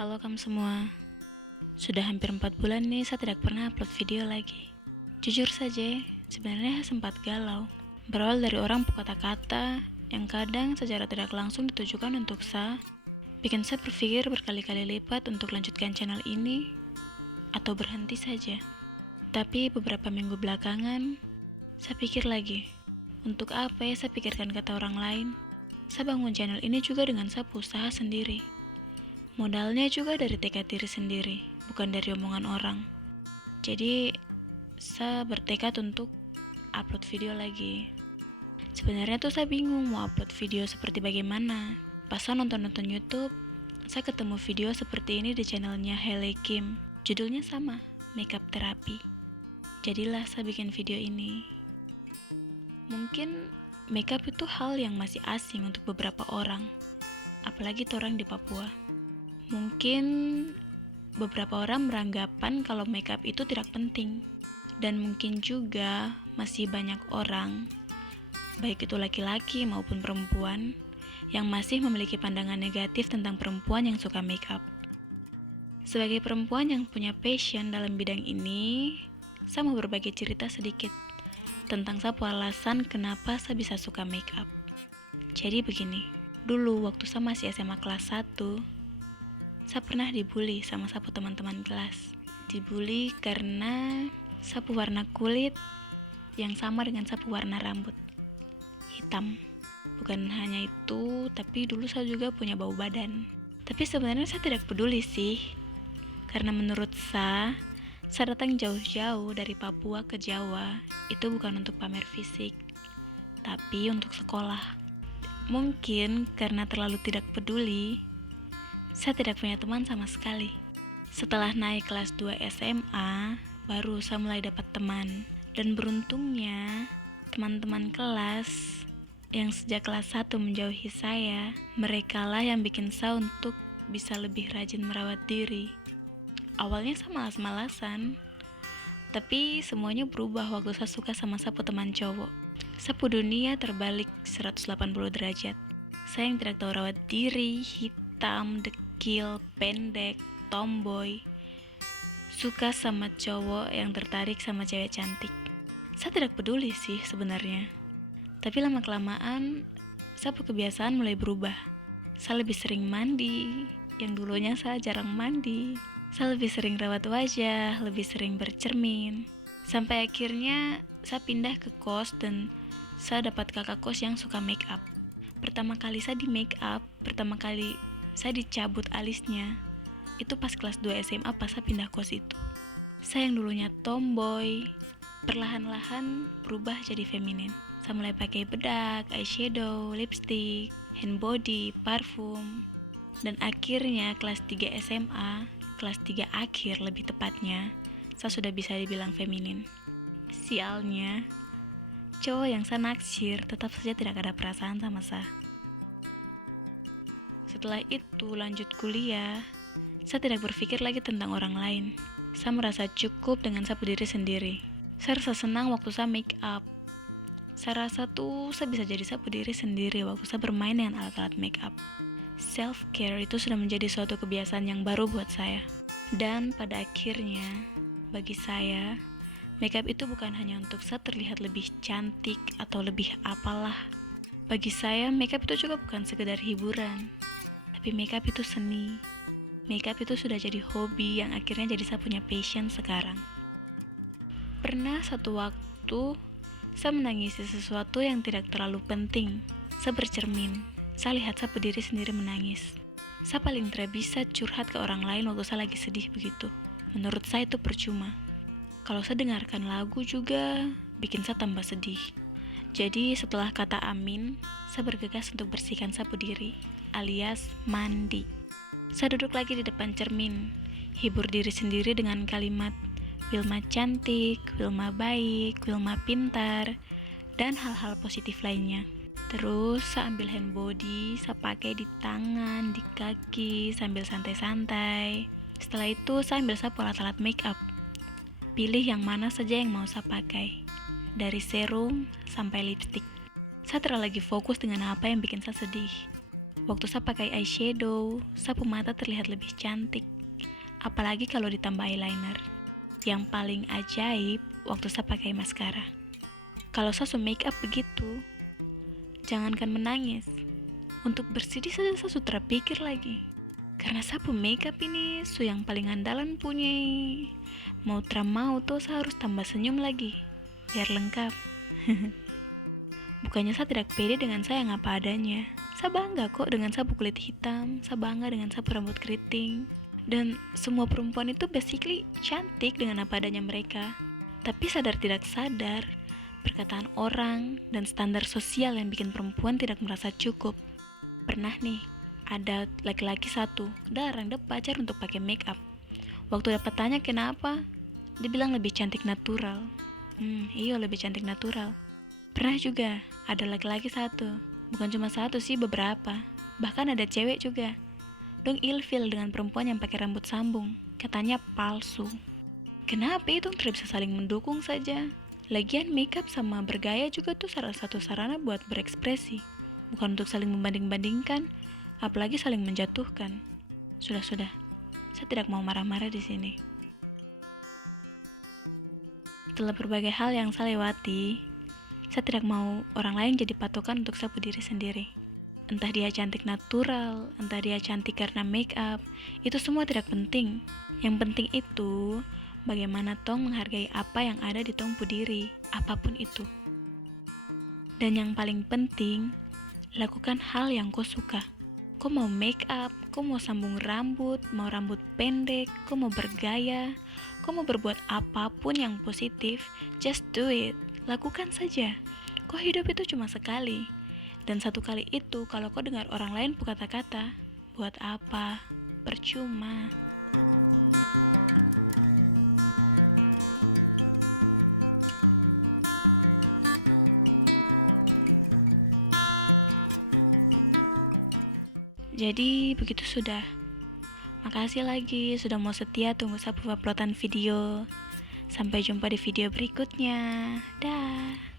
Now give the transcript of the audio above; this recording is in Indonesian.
Halo kamu semua. Sudah hampir 4 bulan nih saya tidak pernah upload video lagi. Jujur saja, sebenarnya sempat galau. Berawal dari orang kata-kata yang kadang secara tidak langsung ditujukan untuk saya, bikin saya berpikir berkali-kali lipat untuk lanjutkan channel ini atau berhenti saja. Tapi beberapa minggu belakangan, saya pikir lagi, untuk apa ya saya pikirkan kata orang lain? Saya bangun channel ini juga dengan saya usaha sendiri. Modalnya juga dari tekad diri sendiri, bukan dari omongan orang. Jadi, saya bertekad untuk upload video lagi. Sebenarnya tuh saya bingung mau upload video seperti bagaimana. Pas saya nonton-nonton YouTube, saya ketemu video seperti ini di channelnya Hailey Kim. Judulnya sama, Makeup Therapy. Jadilah saya bikin video ini. Mungkin makeup itu hal yang masih asing untuk beberapa orang, apalagi orang di Papua. Mungkin beberapa orang beranggapan kalau makeup itu tidak penting, dan mungkin juga masih banyak orang, baik itu laki-laki maupun perempuan, yang masih memiliki pandangan negatif tentang perempuan yang suka makeup. Sebagai perempuan yang punya passion dalam bidang ini, saya mau berbagi cerita sedikit tentang satu alasan kenapa saya bisa suka makeup. Jadi begini, dulu waktu saya masih SMA kelas 1, saya pernah dibully sama sapu teman-teman kelas. Dibully karena sapu warna kulit yang sama dengan sapu warna rambut, hitam. Bukan hanya itu, tapi dulu saya juga punya bau badan. Tapi sebenarnya saya tidak peduli sih, karena menurut saya datang jauh-jauh dari Papua ke Jawa itu bukan untuk pamer fisik, tapi untuk sekolah. Mungkin karena terlalu tidak peduli, saya tidak punya teman sama sekali. Setelah naik kelas 2 SMA, baru saya mulai dapat teman. Dan beruntungnya, teman-teman kelas yang sejak kelas 1 menjauhi saya, merekalah yang bikin saya untuk bisa lebih rajin merawat diri. Awalnya saya malas-malasan, tapi semuanya berubah waktu saya suka sama sapu teman cowok. Sapu dunia terbalik 180 derajat. Saya yang tidak tahu rawat diri, hitam, dekil, pendek, tomboy, suka sama cowok yang tertarik sama cewek cantik. Saya tidak peduli sih sebenarnya, tapi lama-kelamaan sapu kebiasaan mulai berubah. Saya lebih sering mandi, yang dulunya saya jarang mandi. Saya lebih sering rawat wajah, lebih sering bercermin. Sampai akhirnya saya pindah ke kos dan saya dapat kakak kos yang suka make up. Pertama kali saya di make up, pertama kali saya dicabut alisnya, itu pas kelas 2 SMA pas saya pindah kos itu. Saya yang dulunya tomboy, perlahan-lahan berubah jadi feminin. Saya mulai pakai bedak, eyeshadow, lipstick, hand body, parfum. Dan akhirnya kelas 3 SMA, kelas 3 akhir lebih tepatnya, saya sudah bisa dibilang feminin. Sialnya, cowok yang saya naksir tetap saja tidak ada perasaan sama saya. Setelah itu lanjut kuliah, saya tidak berpikir lagi tentang orang lain. Saya merasa cukup dengan sapu diri sendiri. Saya rasa senang waktu saya make up. Saya rasa saya bisa jadi sapu diri sendiri waktu saya bermain dengan alat-alat make up. Self-care itu sudah menjadi suatu kebiasaan yang baru buat saya. Dan pada akhirnya, bagi saya, makeup itu bukan hanya untuk saya terlihat lebih cantik atau lebih apalah. Bagi saya, makeup itu juga bukan sekedar hiburan, tapi makeup itu seni. Makeup itu sudah jadi hobi yang akhirnya jadi saya punya passion sekarang. Pernah satu waktu, saya menangisi sesuatu yang tidak terlalu penting. Saya bercermin. Saya lihat saya berdiri sendiri menangis. Saya paling tidak bisa curhat ke orang lain waktu saya lagi sedih begitu. Menurut saya itu percuma. Kalau saya dengarkan lagu juga bikin saya tambah sedih. Jadi setelah kata amin, saya bergegas untuk bersihkan sapu diri, alias mandi. Saya duduk lagi di depan cermin, hibur diri sendiri dengan kalimat Wilma cantik, Wilma baik, Wilma pintar, dan hal-hal positif lainnya. Terus saya ambil hand body, saya pakai di tangan, di kaki, sambil santai-santai. Setelah itu saya ambil sapu alat-alat make up. Pilih yang mana saja yang mau saya pakai, dari serum sampai lipstick. Saya terlalu lagi fokus dengan apa yang bikin saya sedih. Waktu saya pakai eyeshadow, sapu mata terlihat lebih cantik. Apalagi kalau ditambah eyeliner. Yang paling ajaib, waktu saya pakai maskara. Kalau saya make up begitu, jangankan menangis. Untuk bersedih saja saya sudah terpikir lagi. Karena sapu make up ini yang paling andalan punya. Mau mau tuh saya harus tambah senyum lagi, biar lengkap. Bukannya saya tidak pede dengan saya yang apa adanya. Saya bangga kok dengan sapu kulit hitam, saya bangga dengan sapu rambut keriting. Dan semua perempuan itu basically cantik dengan apa adanya mereka. Tapi sadar tidak sadar, perkataan orang dan standar sosial yang bikin perempuan tidak merasa cukup. Pernah nih, ada laki-laki satu, darang deh pacar untuk pakai make up. Waktu dapat tanya kenapa, dia bilang lebih cantik natural. Iya lebih cantik natural. Pernah juga, ada laki-laki satu, bukan cuma satu sih, beberapa. Bahkan ada cewek juga. Dong ilfil dengan perempuan yang pakai rambut sambung, katanya palsu. Kenapa itu tidak bisa saling mendukung saja? Lagian makeup sama bergaya juga tuh salah satu sarana buat berekspresi, bukan untuk saling membanding-bandingkan, apalagi saling menjatuhkan. Sudah, saya tidak mau marah-marah di sini. Setelah berbagai hal yang saya lewati, saya tidak mau orang lain jadi patokan untuk sapu diri sendiri. Entah dia cantik natural, entah dia cantik karena make up, itu semua tidak penting. Yang penting itu, bagaimana tong menghargai apa yang ada di tong pu diri, apapun itu. Dan yang paling penting, lakukan hal yang kau suka. Kau mau make up, kau mau sambung rambut, mau rambut pendek, kau mau bergaya, kau mau berbuat apapun yang positif, just do it. Lakukan saja. Kau hidup itu cuma sekali. Dan satu kali itu kalau kau dengar orang lain berkata-kata, buat apa? Percuma. Jadi begitu sudah. Makasih lagi sudah mau setia tunggu sapu uploadan video. Sampai jumpa di video berikutnya. Dah.